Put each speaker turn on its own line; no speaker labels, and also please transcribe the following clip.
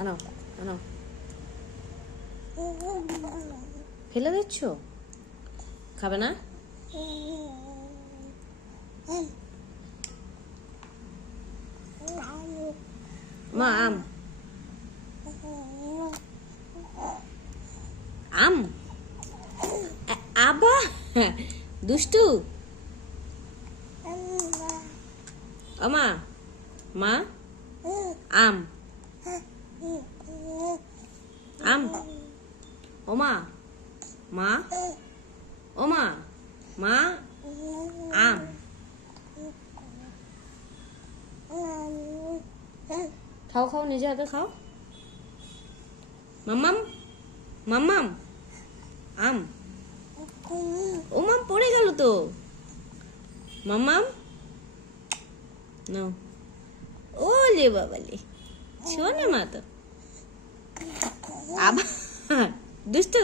আনো আনো ফেলে দিচ্ছ? খাবে না? মা আম। আম? আবা? দুষ্টু। আমা মা। আম আম ওমা, মা ওমা, মা, আম। খাও খাও, নিজে হাতে খাও। মাম্মাম মাম্মাম, আম। ও মাম পড়ে গেল তো। মাম্মাম, নাও। ওলে বাবালে শোনে মা তো। আবার দুষ্টু